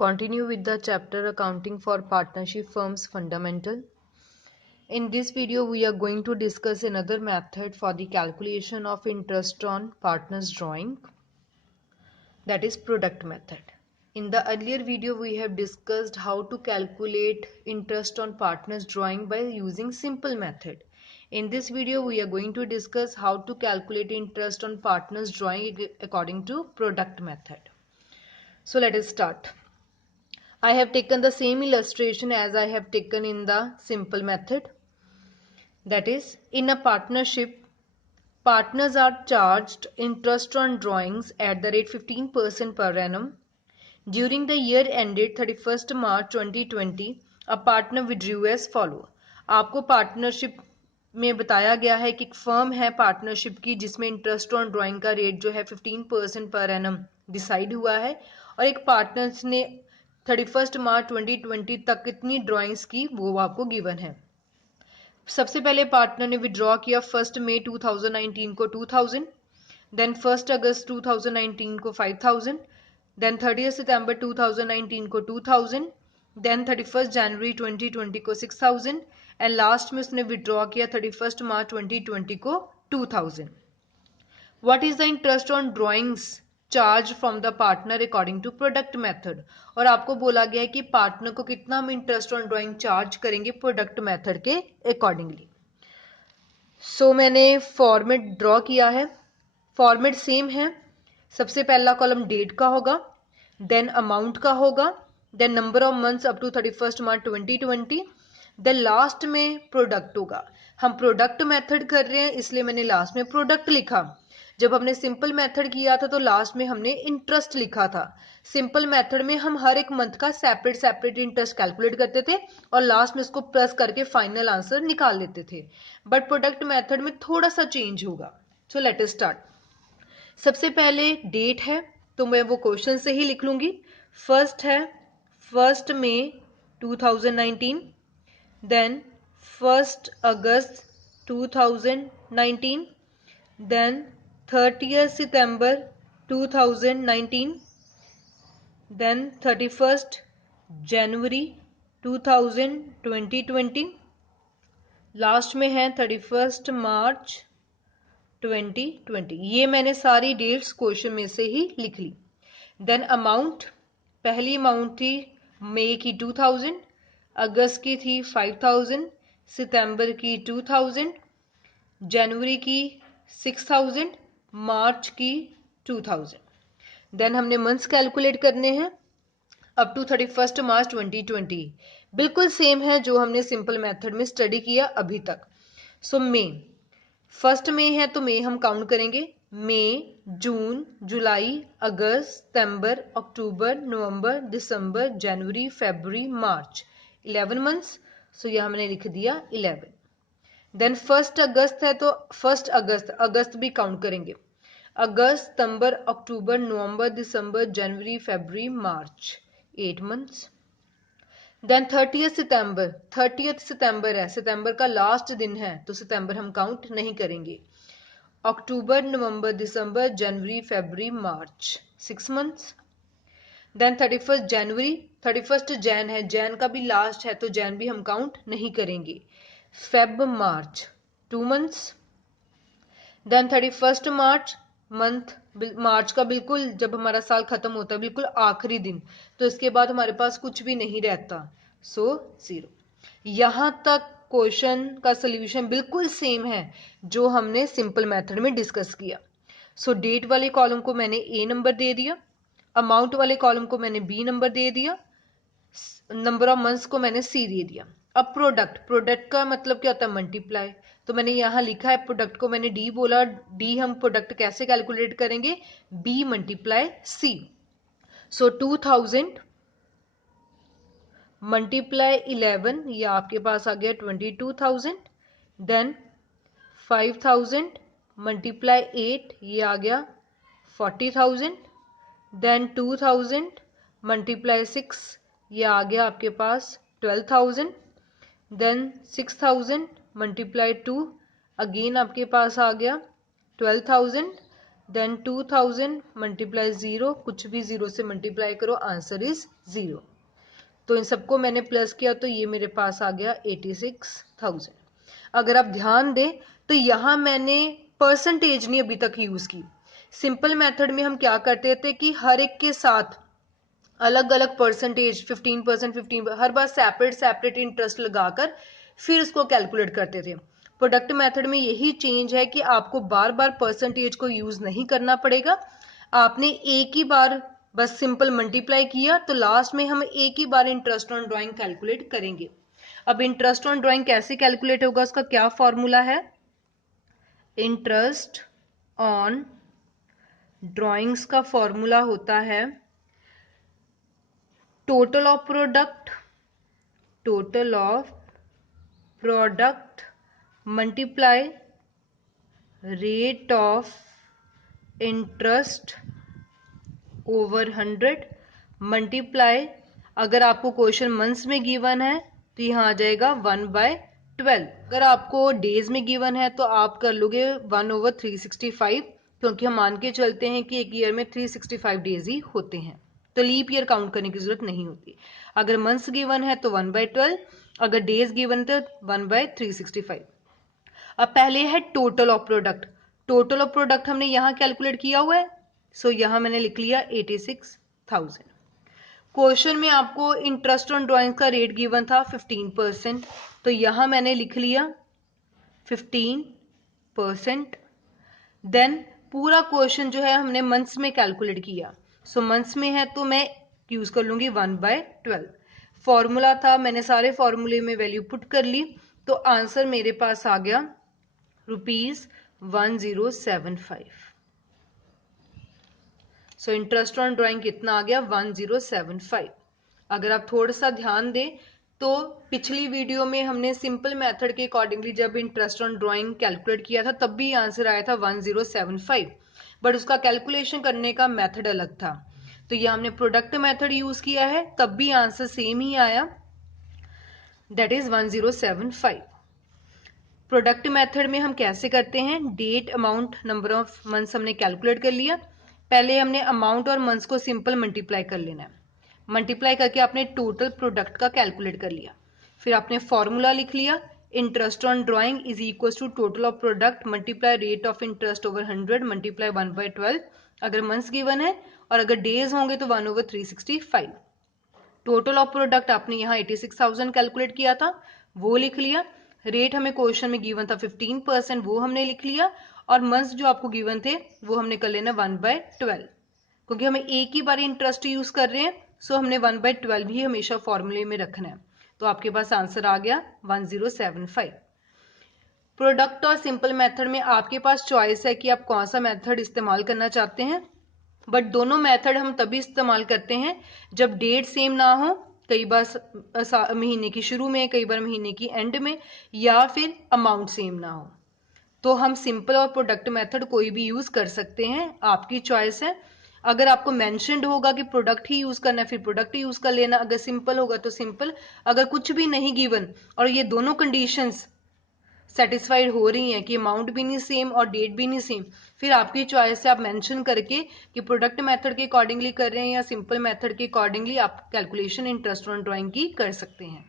Continue with the chapter Accounting for Partnership Firms Fundamental. In this video, we are going to discuss another method for the calculation of interest on partners drawing, that is product method. In the earlier video, we have discussed how to calculate interest on partners drawing by using simple method. In this video, we are going to discuss how to calculate interest on partners drawing according to product method. So let us start. I have taken the same illustration as I have taken in the simple method. That is, in a partnership, partners are charged interest on drawings at the rate 15% per annum. During the year ended 31st March 2020, a partner withdrew as follow. आपको partnership में बताया गया है कि एक firm है partnership की जिसमें इंटरेस्ट ऑन ड्राइंग का रेट जो है 15% पर एनम डिसाइड हुआ है और एक पार्टनर्स ने 31 मार्च 2020 तक कितनी ड्राइंग्स की वो आपको गिवन है। सबसे पहले पार्टनर ने विड्रॉ किया 1 मई 2019 को 2000, देन 1 अगस्त 2019 को 5000, देन 30 सितंबर 2019 को 2000, देन 31 जनवरी 2020 को 6000 एंड लास्ट में उसने विड्रॉ किया 31 मार्च 2020 को 2000। What is the interest on drawings charge from the partner according to product method, और आपको बोला गया है कि पार्टनर को कितना हम इंटरेस्ट ऑन ड्राइंग चार्ज करेंगे प्रोडक्ट मेथड के अकॉर्डिंगली। सो मैंने फॉर्मेट ड्रॉ किया है, फॉर्मेट सेम है। सबसे पहला कॉलम डेट का होगा, देन अमाउंट का होगा, then number of months up to 31 March 2020, then last में प्रोडक्ट होगा। हम प्रोडक्ट मेथड कर रहे हैं इसलिए मैंने लास्ट में प्रोडक्ट लिखा। जब हमने सिंपल मेथड किया था तो लास्ट में हमने इंटरेस्ट लिखा था। सिंपल मेथड में हम हर एक मंथ का सेपरेट सेपरेट इंटरेस्ट कैलकुलेट करते थे और लास्ट में इसको प्लस करके फाइनल आंसर निकाल लेते थे, बट प्रोडक्ट मेथड में थोड़ा सा चेंज होगा। So let us start. सबसे पहले डेट है तो मैं वो क्वेश्चन से ही लिख लूंगी। फर्स्ट है 1 मई 2019, देन 1 अगस्त 2019, देन 30 सितंबर 2019, देन 31 जनवरी 2020, लास्ट में है 31 मार्च 2020। ये मैंने सारी डेट्स क्वेश्चन में से ही लिख ली। देन अमाउंट, पहली अमाउंट थी मई की 2000, अगस्त की थी 5000, सितंबर की 2000, जनवरी की 6000, मार्च की 2000। देन हमने मंथ्स कैलकुलेट करने हैं अप टू 31 मार्च 2020। बिल्कुल सेम है जो हमने सिंपल मेथड में स्टडी किया अभी तक। सो मई, 1 मई है तो मई हम काउंट करेंगे, मई, जून, जुलाई, अगस्त, सितंबर, अक्टूबर, नवंबर, दिसंबर, जनवरी, फरवरी, मार्च, 11 मंथ्स। सो यह हमने लिख दिया 11। देन 1 अगस्त है तो 1 अगस्त भी काउंट करेंगे, अगस्त, सितंबर, अक्टूबर, नवंबर, दिसंबर, जनवरी, फरवरी, मार्च, 8 मंथ्स। देन 30 सितंबर है, सितंबर का लास्ट दिन है तो सितंबर हम काउंट नहीं करेंगे। अक्टूबर, नवंबर, दिसंबर, जनवरी, फरवरी, मार्च, 6 मंथ्स। देन 31 जनवरी, 31 जैन है, जैन का भी लास्ट है तो जैन भी हम काउंट नहीं करेंगे। फेब, मार्च, 2 मंथ्स। देन 31 मार्च, मंथ मार्च का बिल्कुल जब हमारा साल खत्म होता है बिल्कुल आखिरी दिन, तो इसके बाद हमारे पास कुछ भी नहीं रहता, सो 0। यहां तक क्वेश्चन का सोल्यूशन बिल्कुल सेम है जो हमने सिंपल मेथड में डिस्कस किया। सो डेट वाले कॉलम को मैंने ए नंबर दे दिया, अमाउंट वाले कॉलम को मैंने बी नंबर दे दिया, नंबर ऑफ मंथ्स को मैंने सी दे दिया। अब प्रोडक्ट का मतलब क्या होता है, मल्टीप्लाई। तो मैंने यहां लिखा है प्रोडक्ट को मैंने डी बोला, डी हम प्रोडक्ट कैसे कैलकुलेट करेंगे, बी मल्टीप्लाई सी। सो 2000 मल्टीप्लाई 11, ये आपके पास आ गया 22,000। देन 5000 मल्टीप्लाई 8, ये आ गया 40,000। देन 2000 मल्टीप्लाई 6, ये आ गया आपके पास 12,000। देन 6000 मल्टीप्लाई 2, अगेन आपके पास आ गया 12,000। देन 2000 मल्टीप्लाई 0, कुछ भी 0 से मल्टीप्लाई करो, आंसर इज 0। तो इन सबको मैंने प्लस किया तो ये मेरे पास आ गया 86,000। अगर आप ध्यान दें तो यहां मैंने परसेंटेज नहीं अभी तक यूज की। सिंपल मेथड में हम क्या करते थे कि हर एक के साथ अलग अलग परसेंटेज 15%, 15 हर बार सेपरेट सेपरेट इंटरेस्ट लगाकर फिर उसको कैलकुलेट करते थे। प्रोडक्ट मेथड में यही चेंज है कि आपको बार बार परसेंटेज को यूज नहीं करना पड़ेगा। आपने एक ही बार बस सिंपल मल्टीप्लाई किया तो लास्ट में हम एक ही बार इंटरेस्ट ऑन ड्राइंग कैलकुलेट करेंगे। अब इंटरेस्ट ऑन ड्राइंग कैसे कैलकुलेट होगा, उसका क्या फॉर्मूला है? इंटरेस्ट ऑन ड्राइंग्स का फॉर्मूला होता है total of product multiply rate of interest over 100 multiply, अगर आपको क्वेश्चन मंथ्स में गिवन है तो यहाँ आ जाएगा 1/12। अगर आपको डेज में गिवन है तो आप कर लोगे 1/365, क्योंकि हम मान के चलते हैं कि एक ईयर में 365 डेज ही होते हैं, तो लीप ईयर काउंट करने की जरूरत नहीं होती। अगर मंथ्स गिवन है तो 1/12, अगर डेज गिवन तो 1/365। अब पहले है total of product. Total of product हमने यहाँ कैलकुलेट किया हुआ है, सो यहाँ मैंने लिख लिया 86,000। क्वेश्चन में आपको इंटरेस्ट ऑन ड्राइंग का रेट गिवन था 15%, तो यहां मैंने लिख लिया 15%। देन पूरा क्वेश्चन जो है हमने मंथ्स में कैलकुलेट किया, सो मंथ्स में है तो मैं यूज कर लूंगी 1/12। फॉर्मूला था, मैंने सारे फॉर्मूले में वैल्यू पुट कर ली, तो आंसर मेरे पास आ गया ₹1075। सो इंटरेस्ट ऑन ड्राइंग कितना आ गया? 1075। अगर आप थोड़ा सा ध्यान दें तो पिछली वीडियो में हमने सिंपल मेथड के अकॉर्डिंगली जब इंटरेस्ट ऑन ड्राइंग कैलकुलेट किया था तब भी आंसर आया था 1075, बट उसका कैलकुलेशन करने का मेथड अलग था। तो ये हमने प्रोडक्ट मेथड यूज किया है, तब भी आंसर सेम ही आया, दैट इज 1075। प्रोडक्ट मेथड में हम कैसे करते हैं? Date, amount, number of months हमने कैलकुलेट कर लिया। पहले हमने अमाउंट और मंथ्स को सिंपल मल्टीप्लाई कर लेना है। मल्टीप्लाई करके आपने टोटल प्रोडक्ट का कैलकुलेट कर लिया। फिर आपने फॉर्मूला लिख लिया, interest on drawing is equal to total of product multiply rate of interest over 100 multiply 1/12, अगर मंथ्स गिवन है, और अगर डेज होंगे तो 1/365। टोटल ऑफ प्रोडक्ट आपने यहाँ 86,000 कैलकुलेट किया था, वो लिख लिया। रेट हमें क्वेश्चन में गिवन था 15%, वो हमने लिख लिया, और मंथ्स जो आपको गिवन थे वो हमने कर लेना 1/12, क्योंकि हमें एक ही बार इंटरेस्ट यूज कर रहे हैं, सो हमने 1/12 ही हमेशा फॉर्मूले में रखना है। तो आपके पास आंसर आ गया 1075। प्रोडक्ट और सिंपल मेथड में आपके पास चॉइस है कि आप कौन सा मेथड इस्तेमाल करना चाहते हैं, बट दोनों मेथड हम तभी इस्तेमाल करते हैं जब डेट सेम ना हो, कई बार महीने की शुरू में, कई बार महीने की एंड में, या फिर अमाउंट सेम ना हो। तो हम सिंपल और प्रोडक्ट मेथड कोई भी यूज कर सकते हैं, आपकी चॉइस है। अगर आपको मेंशन्ड होगा कि प्रोडक्ट ही यूज करना है फिर प्रोडक्ट यूज कर लेना, अगर सिंपल होगा तो सिंपल। अगर कुछ भी नहीं गिवन और ये दोनों कंडीशंस सेटिस्फाइड हो रही हैं कि अमाउंट भी नहीं सेम और डेट भी नहीं सेम, फिर आपकी चॉइस है, आप मेंशन करके कि प्रोडक्ट मेथड के अकॉर्डिंगली कर रहे हैं या सिंपल मेथड के अकॉर्डिंगली आप कैलकुलेशन इंटरेस्ट ऑन ड्राइंग की कर सकते हैं।